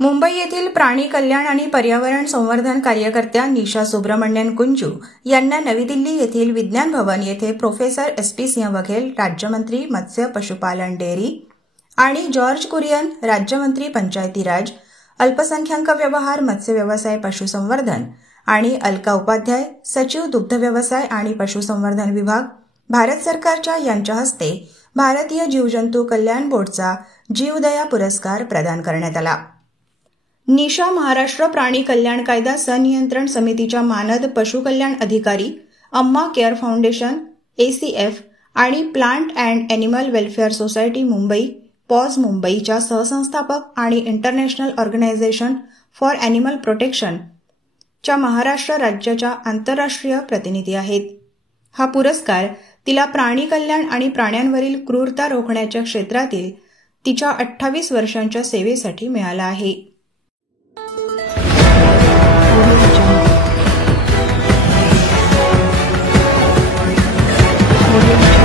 मुंबई येथील प्राणी कल्याण आणि पर्यावरण संवर्धन कार्यकर्त्या निशा सुब्रमण्यन कुंजू यांना नवी दिल्ली येथील विज्ञान भवन येथे प्रोफेसर SP सिंह बघेल राज्यमंत्री मत्स्य पशुपालन डेअरी आणि जॉर्ज कुरियन राज्यमंत्री पंचायती राज, अल्पसंख्याक व्यवहार, मत्स्य व्यवसाय, पशुसंवर्धन आणि अलका उपाध्याय सचिव दुग्ध व्यवसाय आणि पशुसंवर्धन विभाग, भारत सरकारच्या यांच्या हस्ते भारतीय जीवजंतू कल्याण बोर्डचा जीवदया पुरस्कार प्रदान करण्यात आला। निशा महाराष्ट्र प्राणी कल्याण कायदा संनियंत्रण समितीच्या मानद पशुकल्याण अधिकारी, अम्मा केअर फाउंडेशन ACF आणि plant and animal welfare society Mumbai paws मुंबईच्या सहसंस्थापक आणि international organisation for animal protection च्या महाराष्ट्र राज्याच्या आंतरराष्ट्रीय प्रतिनिधी आहेत। हा पुरस्कार तिला प्राणी कल्याण आणि प्राण्यांवरील क्रूरता रोखण्याच्या क्षेत्रातील तिच्या 28 वर्षांच्या सेवेसाठी मिळाला आहे। Audio Jungle.